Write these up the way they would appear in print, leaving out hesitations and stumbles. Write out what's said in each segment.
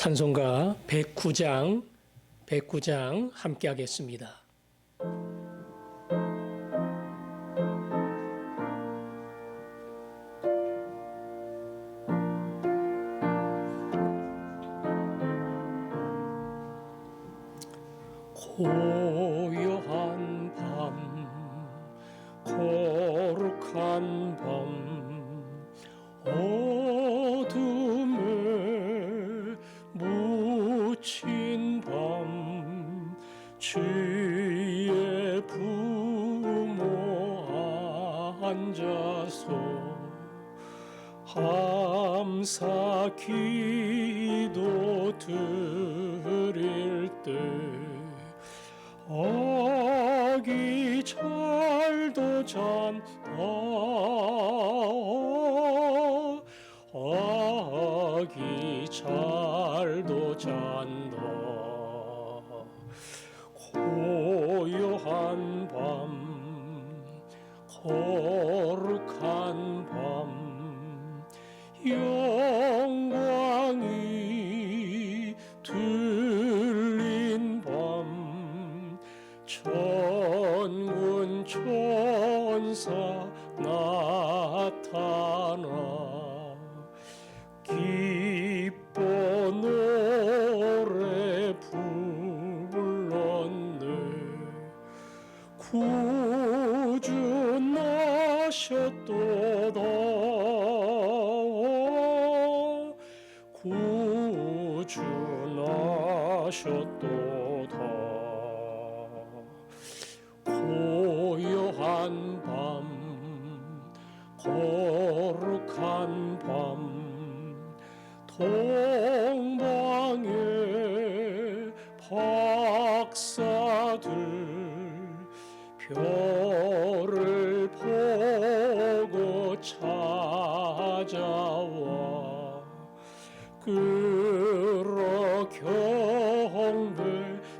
찬송가 109장 함께 하겠습니다. 고요한 밤, 거룩한 밤, 어둠에 묻힌 밤, 주의 부모 앉아서 감사 기도 드릴 때 아기 잘도 잔다, 아기 잘도 잔다. 고요한 밤, 거룩한 밤, 영광이 들린 밤, 천군 천사 나타나 기뻐 노래 불렀네. 구주 나셨도다, 구주 나셨도다. 고요한 밤, 거룩한 밤, 동방의 박사들 별을 보고 찾아와 끌어 경배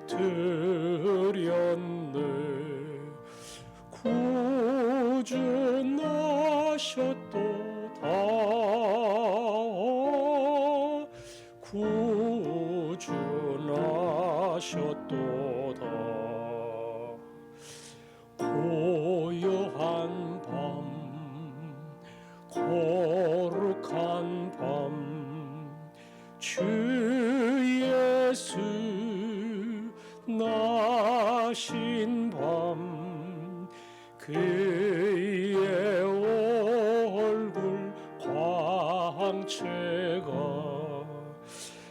드렸네. 구주 나셨도다, 구주 나셨도다. 고요한 밤, 거룩한 밤, 주 예수 나신 밤, 그의 얼굴 광채가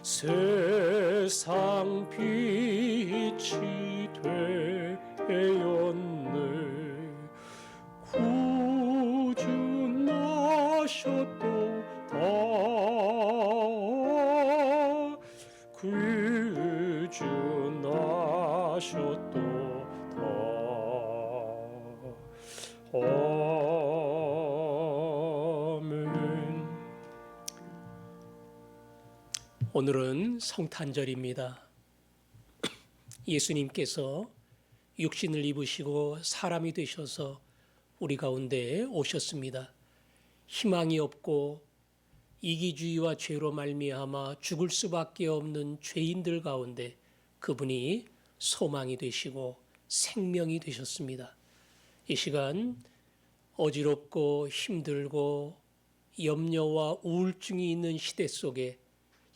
세상 빛이 되었네. 구주 나셨도다, 구주 나셨도다. 아멘. 오늘은 성탄절입니다. 예수님께서 육신을 입으시고 사람이 되셔서 우리 가운데 오셨습니다. 희망이 없고 이기주의와 죄로 말미암아 죽을 수밖에 없는 죄인들 가운데 그분이 소망이 되시고 생명이 되셨습니다. 이 시간 어지럽고 힘들고 염려와 우울증이 있는 시대 속에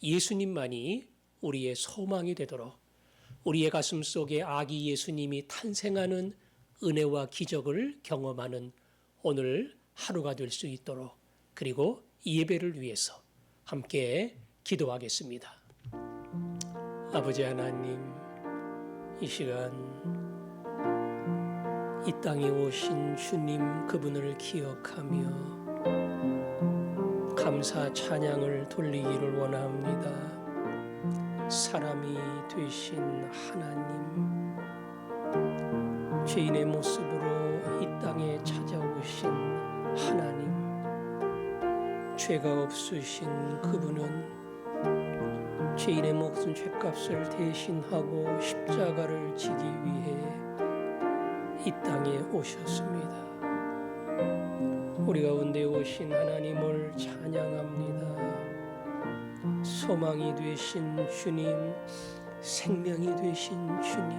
예수님만이 우리의 소망이 되도록 우리의 가슴 속에 아기 예수님이 탄생하는 은혜와 기적을 경험하는 오늘 하루가 될 수 있도록, 그리고 이 예배를 위해서 함께 기도하겠습니다. 아버지 하나님, 이 시간 이 땅에 오신 주님 그분을 기억하며 감사 찬양을 돌리기를 원합니다. 사람이 되신 하나님, 죄인의 모습으로 이 땅에 찾아오신 하나님, 죄가 없으신 그분은 죄인의 목숨 죄값을 대신하고 십자가를 지기 위해 이 땅에 오셨습니다. 우리 가운데 오신 하나님을 찬양합니다. 소망이 되신 주님, 생명이 되신 주님,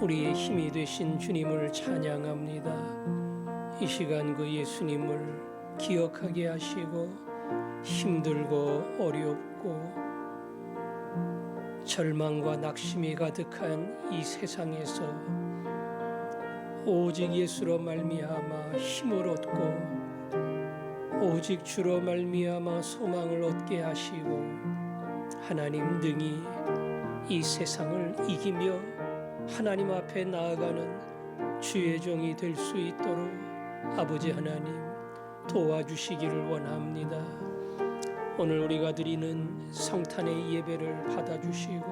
우리의 힘이 되신 주님을 찬양합니다. 이 시간 그 예수님을 기억하게 하시고 힘들고 어렵고 절망과 낙심이 가득한 이 세상에서 오직 예수로 말미암아 힘을 얻고 오직 주로 말미암아 소망을 얻게 하시고 하나님 등이 이 세상을 이기며 하나님 앞에 나아가는 주의 종이 될 수 있도록 아버지 하나님 도와주시기를 원합니다. 오늘 우리가 드리는 성탄의 예배를 받아주시고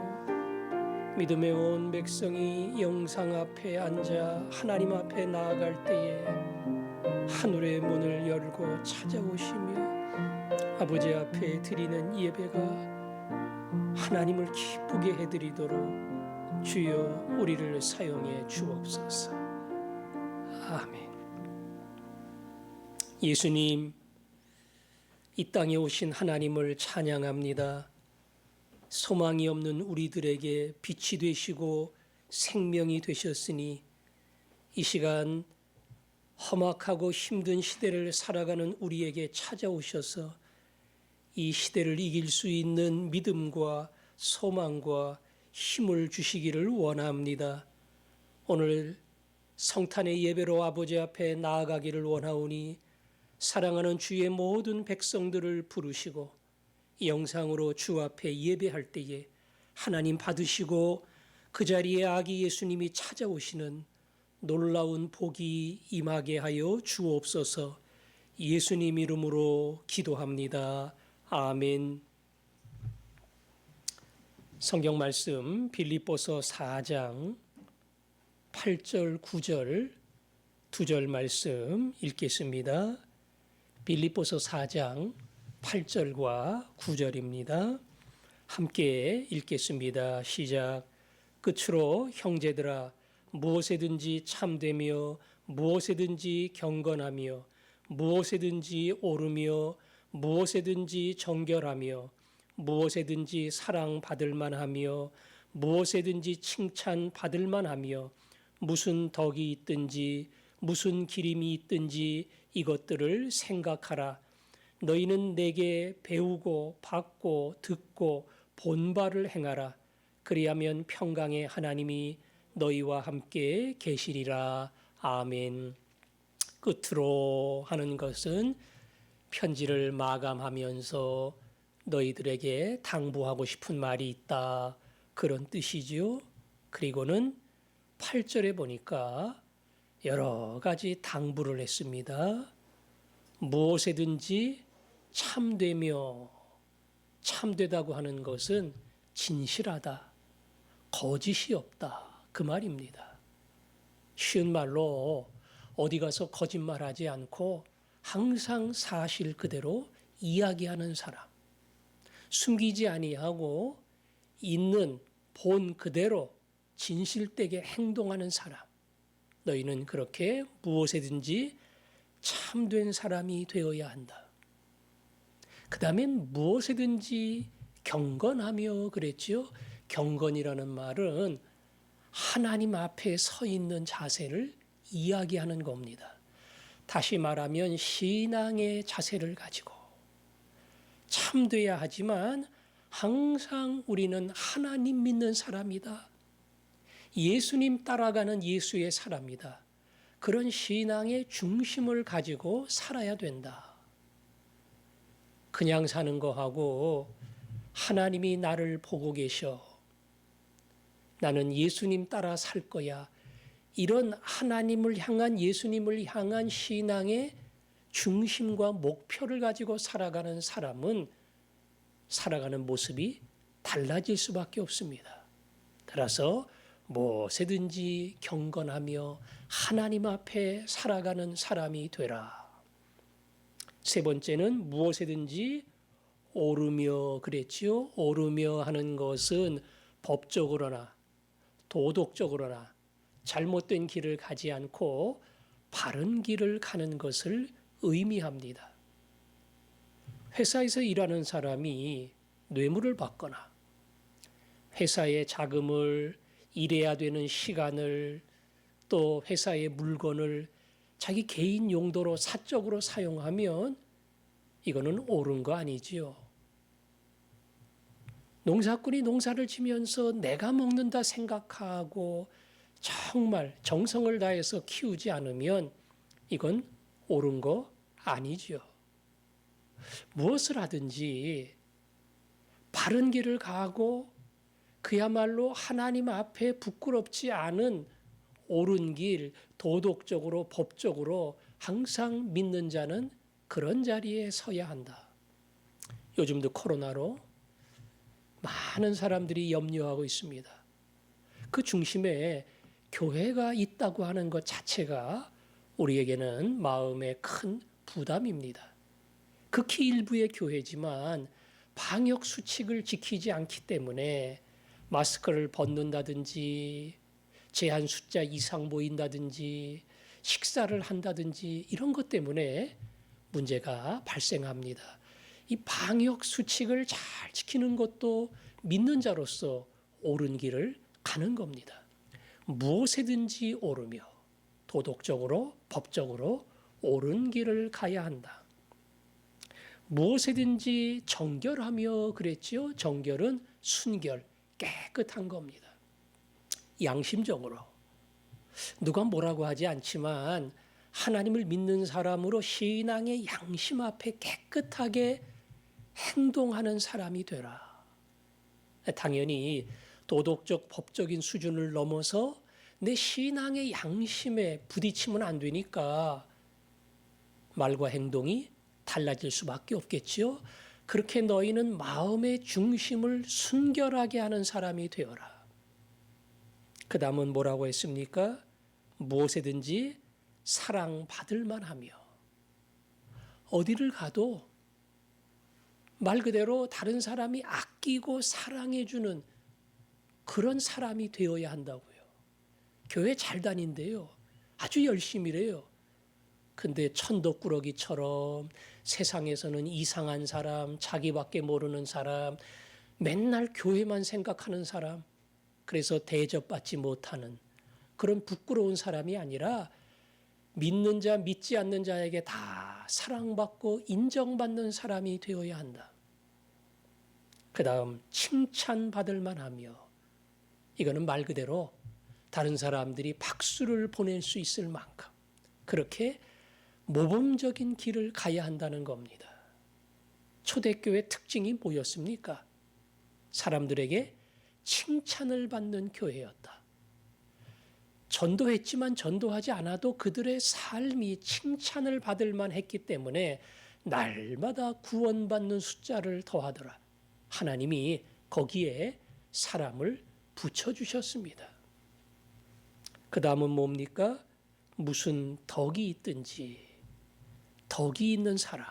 믿음의 온 백성이 영상 앞에 앉아 하나님 앞에 나아갈 때에 하늘의 문을 열고 찾아오시며 아버지 앞에 드리는 예배가 하나님을 기쁘게 해드리도록 주여 우리를 사용해 주옵소서. 아멘. 예수님, 이 땅에 오신 하나님을 찬양합니다. 소망이 없는 우리들에게 빛이 되시고 생명이 되셨으니 이 시간 험악하고 힘든 시대를 살아가는 우리에게 찾아오셔서 이 시대를 이길 수 있는 믿음과 소망과 힘을 주시기를 원합니다. 오늘 성탄의 예배로 아버지 앞에 나아가기를 원하오니 사랑하는 주의 모든 백성들을 부르시고 영상으로 주 앞에 예배할 때에 하나님 받으시고 그 자리에 아기 예수님이 찾아오시는 놀라운 복이 임하게 하여 주옵소서. 예수님 이름으로 기도합니다. 아멘. 성경 말씀 빌립보서 4장 8절 9절 2절 말씀 읽겠습니다. 빌립보서 4장 8절과 9절입니다. 함께 읽겠습니다. 시작. 끝으로 형제들아 무엇에든지 참되며 무엇에든지 경건하며 무엇에든지 옳으며 무엇에든지 정결하며 무엇에든지 사랑받을 만하며 무엇에든지 칭찬받을 만하며 무슨 덕이 있든지 무슨 기림이 있든지 이것들을 생각하라. 너희는 내게 배우고 받고 듣고 본 바를 행하라. 그리하면 평강의 하나님이 너희와 함께 계시리라. 아멘. 끝으로 하는 것은 편지를 마감하면서 너희들에게 당부하고 싶은 말이 있다. 그런 뜻이지요. 그리고는 8절에 보니까 여러 가지 당부를 했습니다. 무엇에든지 참되며, 참되다고 하는 것은 진실하다, 거짓이 없다, 그 말입니다. 쉬운 말로 어디 가서 거짓말하지 않고 항상 사실 그대로 이야기하는 사람, 숨기지 아니하고 있는 본 그대로 진실되게 행동하는 사람, 너희는 그렇게 무엇에든지 참된 사람이 되어야 한다. 그 다음엔 무엇에든지 경건하며 그랬지요. 경건이라는 말은 하나님 앞에 서 있는 자세를 이야기하는 겁니다. 다시 말하면 신앙의 자세를 가지고 참돼야 하지만 항상 우리는 하나님 믿는 사람이다. 예수님 따라가는 예수의 사람이다. 그런 신앙의 중심을 가지고 살아야 된다. 그냥 사는 거하고 하나님이 나를 보고 계셔. 나는 예수님 따라 살 거야. 이런 하나님을 향한, 예수님을 향한 신앙의 중심과 목표를 가지고 살아가는 사람은 살아가는 모습이 달라질 수밖에 없습니다. 따라서 무엇이든지 경건하며 하나님 앞에 살아가는 사람이 되라. 세 번째는 무엇이든지 오르며 그랬지요. 오르며 하는 것은 법적으로나 도덕적으로나 잘못된 길을 가지 않고 바른 길을 가는 것을 의미합니다. 회사에서 일하는 사람이 뇌물을 받거나 회사의 자금을 일해야 되는 시간을 또 회사의 물건을 자기 개인 용도로 사적으로 사용하면 이거는 옳은 거 아니지요. 농사꾼이 농사를 지면서 내가 먹는다 생각하고 정말 정성을 다해서 키우지 않으면 이건 옳은 거 아니지요. 무엇을 하든지 바른 길을 가고 그야말로 하나님 앞에 부끄럽지 않은 옳은 길, 도덕적으로, 법적으로 항상 믿는 자는 그런 자리에 서야 한다. 요즘도 코로나로 많은 사람들이 염려하고 있습니다. 그 중심에 교회가 있다고 하는 것 자체가 우리에게는 마음의 큰 부담입니다. 극히 일부의 교회지만 방역 수칙을 지키지 않기 때문에 마스크를 벗는다든지 제한 숫자 이상 모인다든지 식사를 한다든지 이런 것 때문에 문제가 발생합니다. 이 방역 수칙을 잘 지키는 것도 믿는 자로서 옳은 길을 가는 겁니다. 무엇이든지 옳으며 도덕적으로 법적으로 옳은 길을 가야 한다. 무엇이든지 정결하며 그랬지요. 정결은 순결, 깨끗한 겁니다. 양심적으로. 누가 뭐라고 하지 않지만 하나님을 믿는 사람으로 신앙의 양심 앞에 깨끗하게 행동하는 사람이 되라. 당연히 도덕적, 법적인 수준을 넘어서 내 신앙의 양심에 부딪히면 안 되니까 말과 행동이 달라질 수밖에 없겠지요. 그렇게 너희는 마음의 중심을 순결하게 하는 사람이 되어라. 그 다음은 뭐라고 했습니까? 무엇이든지 사랑받을 만하며 어디를 가도 말 그대로 다른 사람이 아끼고 사랑해주는 그런 사람이 되어야 한다고요. 교회 잘 다닌대요. 아주 열심히 일해요. 근데 천덕꾸러기처럼 세상에서는 이상한 사람, 자기밖에 모르는 사람, 맨날 교회만 생각하는 사람, 그래서 대접받지 못하는 그런 부끄러운 사람이 아니라 믿는 자, 믿지 않는 자에게 다 사랑받고 인정받는 사람이 되어야 한다. 그 다음 칭찬받을 만하며 이거는 말 그대로 다른 사람들이 박수를 보낼 수 있을 만큼 그렇게 모범적인 길을 가야 한다는 겁니다. 초대교회 특징이 뭐였습니까? 사람들에게 칭찬을 받는 교회였다. 전도했지만 전도하지 않아도 그들의 삶이 칭찬을 받을 만했기 때문에 날마다 구원받는 숫자를 더하더라. 하나님이 거기에 사람을 붙여주셨습니다. 그 다음은 뭡니까? 무슨 덕이 있든지 덕이 있는 사람.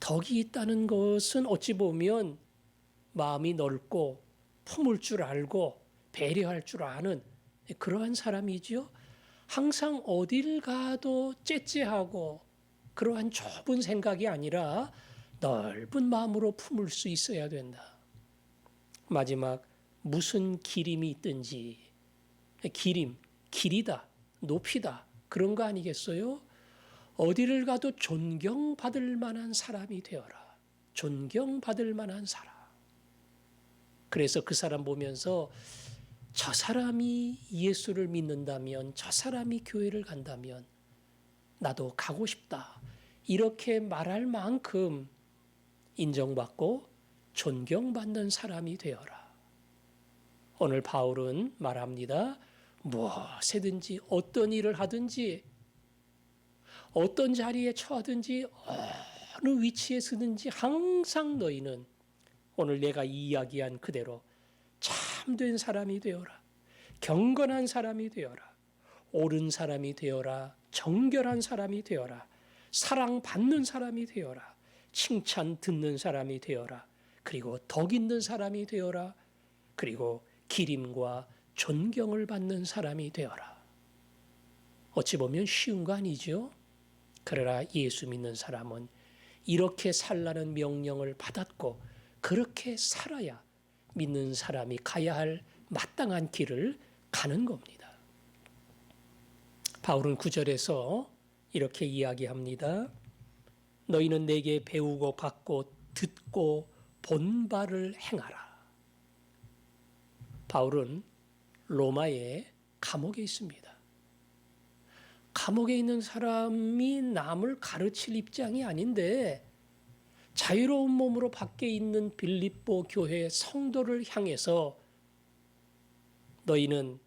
덕이 있다는 것은 어찌 보면 마음이 넓고 품을 줄 알고 배려할 줄 아는 그러한 사람이지요. 항상 어딜 가도 째째하고 그러한 좁은 생각이 아니라 넓은 마음으로 품을 수 있어야 된다. 마지막 무슨 기림이 있든지 기림, 길이다, 높이다 그런 거 아니겠어요? 어디를 가도 존경받을 만한 사람이 되어라. 존경받을 만한 사람. 그래서 그 사람 보면서 저 사람이 예수를 믿는다면, 저 사람이 교회를 간다면 나도 가고 싶다. 이렇게 말할 만큼 인정받고 존경받는 사람이 되어라. 오늘 바울은 말합니다. 무엇이든지 어떤 일을 하든지 어떤 자리에 처하든지 어느 위치에 서든지 항상 너희는 오늘 내가 이야기한 그대로 참된 사람이 되어라. 경건한 사람이 되어라. 옳은 사람이 되어라. 정결한 사람이 되어라. 사랑받는 사람이 되어라. 칭찬 듣는 사람이 되어라. 그리고 덕 있는 사람이 되어라. 그리고 기림과 존경을 받는 사람이 되어라. 어찌 보면 쉬운 거 아니죠? 그러나 예수 믿는 사람은 이렇게 살라는 명령을 받았고 그렇게 살아야 믿는 사람이 가야 할 마땅한 길을 가는 겁니다. 바울은 9절에서 이렇게 이야기합니다. 너희는 내게 배우고 받고 듣고 본 바를 행하라. 바울은 로마의 감옥에 있습니다. 감옥에 있는 사람이 남을 가르칠 입장이 아닌데 자유로운 몸으로 밖에 있는 빌립보 교회 성도를 향해서 너희는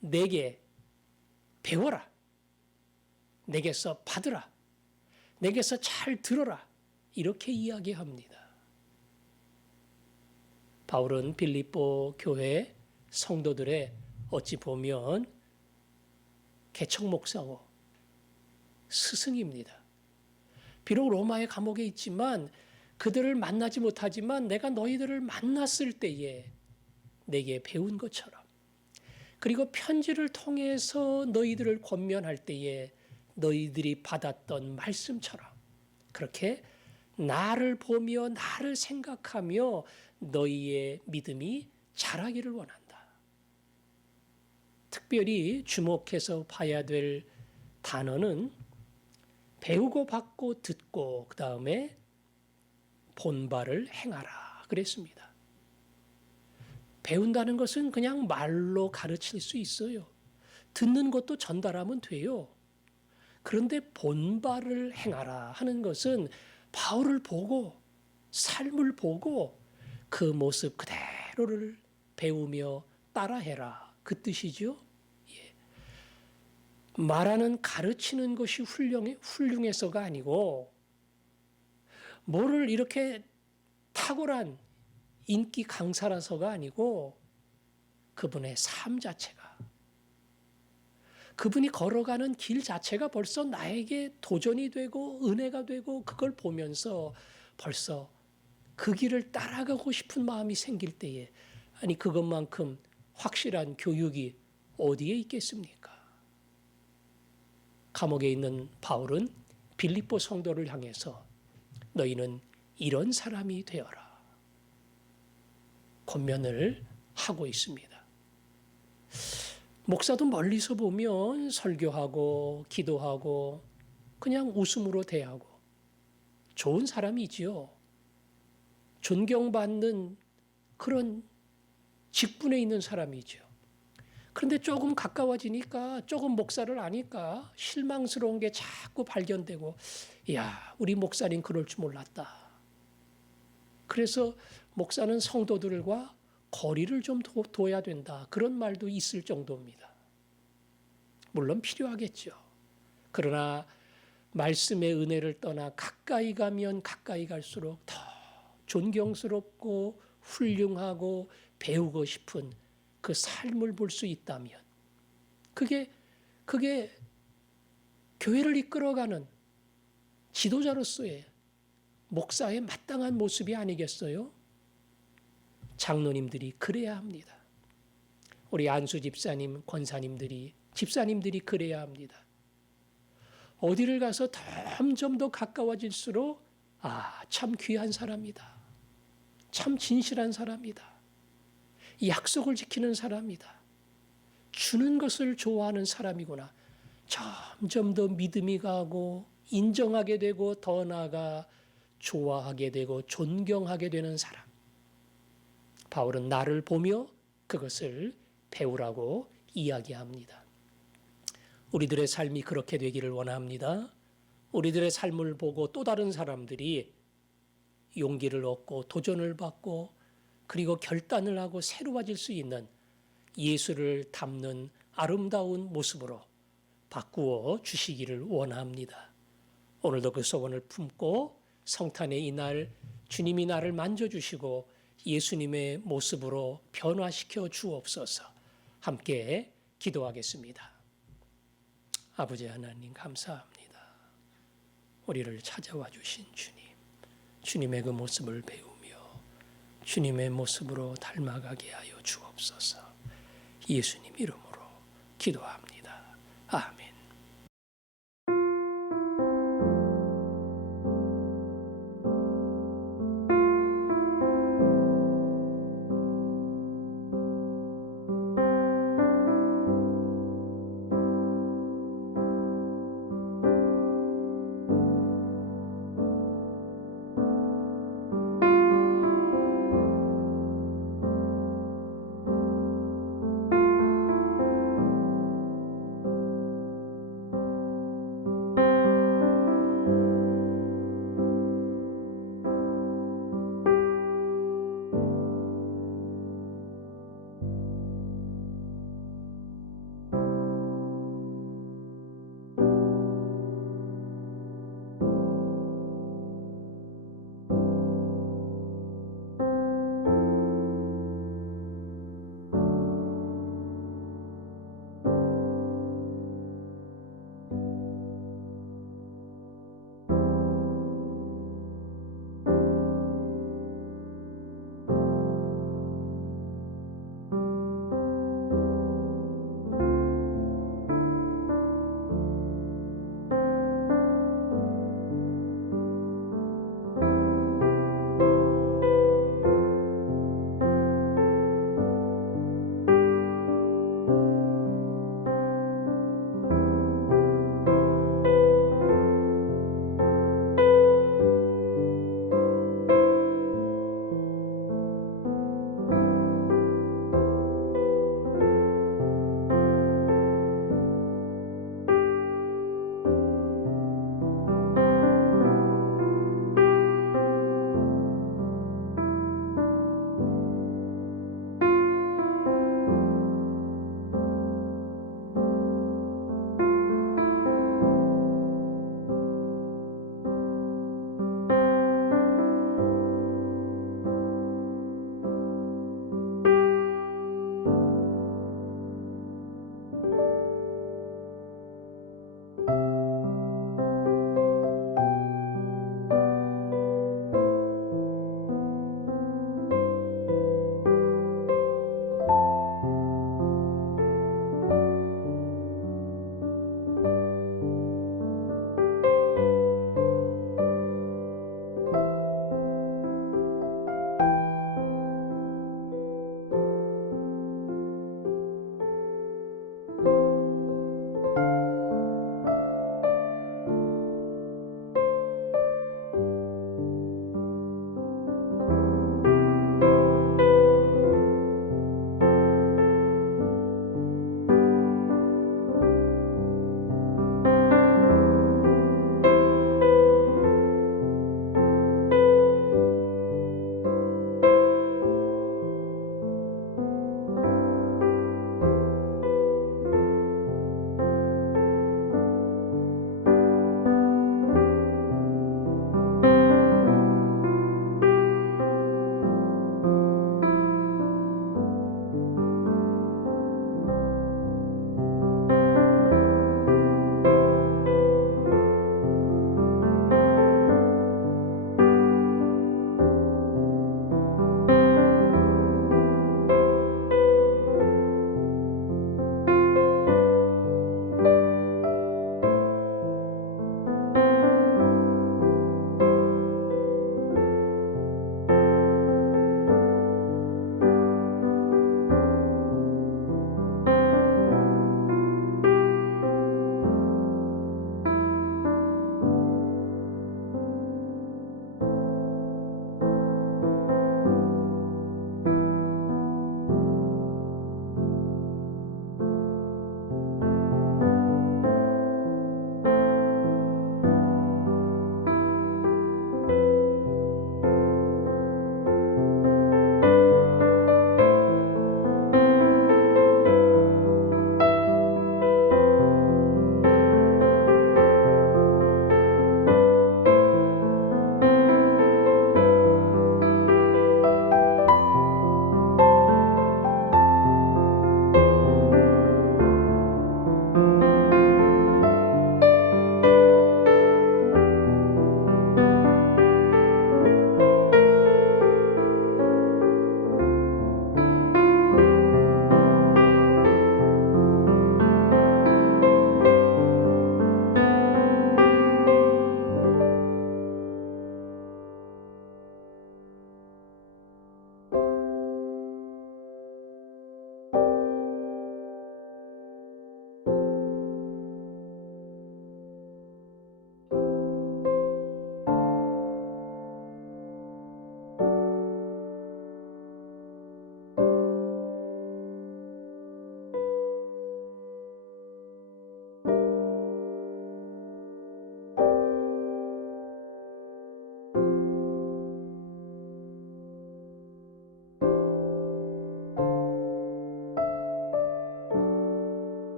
내게 배워라. 내게서 받으라. 내게서 잘 들어라. 이렇게 이야기합니다. 바울은 빌립보 교회 성도들의 어찌 보면 개척 목사고 스승입니다. 비록 로마의 감옥에 있지만 그들을 만나지 못하지만 내가 너희들을 만났을 때에 내게 배운 것처럼 그리고 편지를 통해서 너희들을 권면할 때에 너희들이 받았던 말씀처럼 그렇게 나를 보며 나를 생각하며 너희의 믿음이 자라기를 원한다. 특별히 주목해서 봐야 될 단어는 배우고 받고 듣고 그 다음에 본 바를 행하라 그랬습니다. 배운다는 것은 그냥 말로 가르칠 수 있어요. 듣는 것도 전달하면 돼요. 그런데 본 바를 행하라 하는 것은 바울을 보고 삶을 보고 그 모습 그대로를 배우며 따라해라 그 뜻이죠. 예. 말하는 가르치는 것이 훌륭해서가 아니고 뭐를 이렇게 탁월한 인기 강사라서가 아니고 그분의 삶 자체가 그분이 걸어가는 길 자체가 벌써 나에게 도전이 되고 은혜가 되고 그걸 보면서 벌써 그 길을 따라가고 싶은 마음이 생길 때에 아니 그것만큼 확실한 교육이 어디에 있겠습니까? 감옥에 있는 바울은 빌립보 성도를 향해서 너희는 이런 사람이 되어라. 권면을 하고 있습니다. 목사도 멀리서 보면 설교하고 기도하고 그냥 웃음으로 대하고 좋은 사람이지요. 존경받는 그런 직분에 있는 사람이죠. 그런데 조금 가까워지니까 조금 목사를 아니까 실망스러운 게 자꾸 발견되고 야, 우리 목사님 그럴 줄 몰랐다. 그래서 목사는 성도들과 거리를 좀 둬야 된다. 그런 말도 있을 정도입니다. 물론 필요하겠죠. 그러나 말씀의 은혜를 떠나 가까이 가면 가까이 갈수록 더 존경스럽고 훌륭하고 배우고 싶은 그 삶을 볼 수 있다면 그게 교회를 이끌어가는 지도자로서의 목사의 마땅한 모습이 아니겠어요? 장로님들이 그래야 합니다. 우리 안수 집사님, 권사님들이, 집사님들이 그래야 합니다. 어디를 가서 점점 더 가까워질수록 참 귀한 사람이다. 참 진실한 사람이다. 약속을 지키는 사람이다. 주는 것을 좋아하는 사람이구나. 점점 더 믿음이 가고 인정하게 되고 더 나아가 좋아하게 되고 존경하게 되는 사람. 바울은 나를 보며 그것을 배우라고 이야기합니다. 우리들의 삶이 그렇게 되기를 원합니다. 우리들의 삶을 보고 또 다른 사람들이 용기를 얻고 도전을 받고 그리고 결단을 하고 새로워질 수 있는 예수를 담는 아름다운 모습으로 바꾸어 주시기를 원합니다. 오늘도 그 소원을 품고 성탄의 이날 주님이 나를 만져주시고 예수님의 모습으로 변화시켜 주옵소서. 함께 기도하겠습니다. 아버지 하나님 감사합니다. 우리를 찾아와 주신 주님, 주님의 그 모습을 배우며 주님의 모습으로 닮아가게 하여 주옵소서. 예수님 이름으로 기도합니다. 아멘.